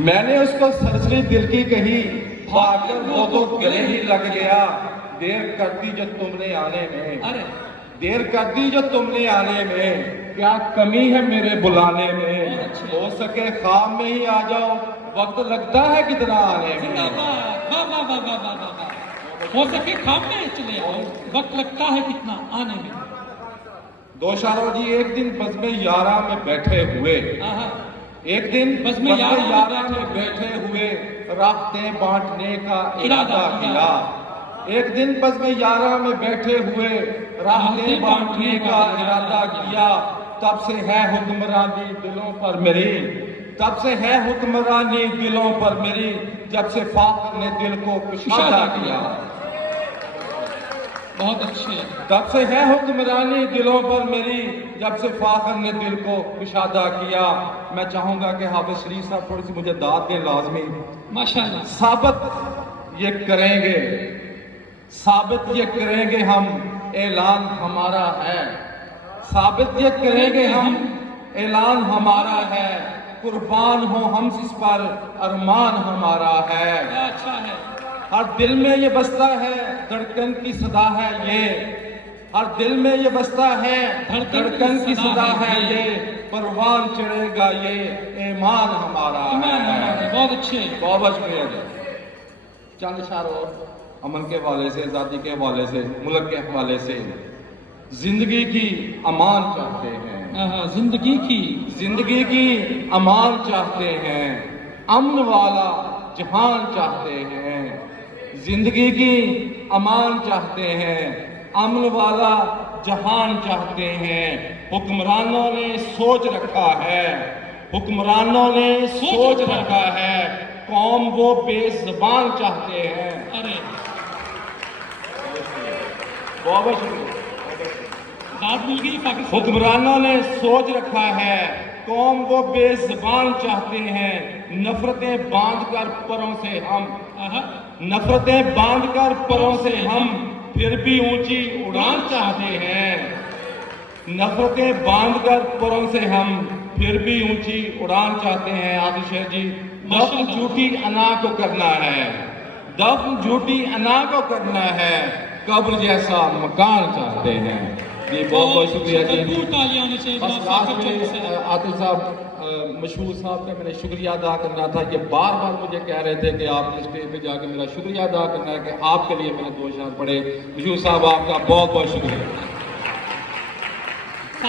मैंने उसको सरसरी दिल की कही, भागकर वो तो गले ही लग गया। देर कर दी जो तुमने आने में, अरे देर कर दी जो तुमने आने में, क्या कमी है मेरे बुलाने में। हो सके ख्वाब में ही आ जाओ, वक्त लगता है कितना आने में। जिंदाबाद, वाह वाह वाह वाह वाह वाह वाह। हो सके ख्वाब में चले आओ, वक्त लगता है कितना आने में। दो शारों जी, एक दिन बज़्म यारा में बैठे हुए, आहा, एक दिन बज़्म यारा में बैठे हुए राख्तें बांटने का इरादा किया। एक दिन बज़्म यारा में बैठे हुए राख्तें बांटने का इरादा किया। तब से है हुक्मरानी दिलों पर मेरी, तब से है हुक्मरानी दिलों पर मेरी, जब से फाख्र ने दिल को कुशादा किया। बहुत अच्छे। तब से है हुक्मरानी दिलों पर मेरी, जब से फाख्र ने दिल को कुशादा किया। मैं चाहूंगा कि हाफिज शरीफ साहब थोड़ी सी मुझे दाद दें लाजमी। माशाल्लाह। साबित ये करेंगे, साबित ये करेंगे हम, ऐलान हमारा है। साबित ये करेंगे हम, ऐलान हमारा है। कुर्बान हो हम इस पर, अरमान हमारा है। अच्छा है। हर दिल में ये बसता है, धड़कन की सदा है ये। हर दिल में ये बसता है, धड़कन की सदा है ये। परवान चढ़ेगा ये, ईमान हमारा है। बहुत अच्छे, बहुत शुक्रिया जी। चंद इशार और अमन के हवाले से, आज़ादी के हवाले से, मुल्क के हवाले से। जिंदगी की अमान चाहते हैं, जिंदगी की अमान चाहते हैं, अमन वाला जहान चाहते हैं। जिंदगी की अमान चाहते हैं, अमन वाला जहान चाहते हैं। हुक्मरानों ने सोच रखा है, हुक्मरानों ने सोच रखा है, कौम वो बेज़बान चाहते हैं। अरे बहुत शुक्रिया। दाद मिल गई पाकिस्तान। हुक्मरानों ने सोच रखा है, कौम वो बेज़बान चाहते हैं। नफरतें बांधकर परों से हम, नफरतें बांधकर परों से हम, फिर भी ऊंची उड़ान चाहते हैं। नफरतें बांधकर परों से हम, फिर भी ऊंची उड़ान चाहते हैं। आदिल शेर जी, दफ्न झूठी अना को करना है, दफ्न झूठी अना को करना है, कब्र जैसा मकान चाहते हैं। जी बहुत बहुत शुक्रिया जी। बस लास्ट में आतिफ साहब, मशहूर साहब का मैंने शुक्रिया अदा करना था। ये बार बार मुझे कह रहे थे कि आपने स्टेज पे जाकर मेरा शुक्रिया अदा करना है, कि आपके लिए मैंने 2 अशआर पढ़े। मशहूर साहब आपका बहुत बहुत शुक्रिया।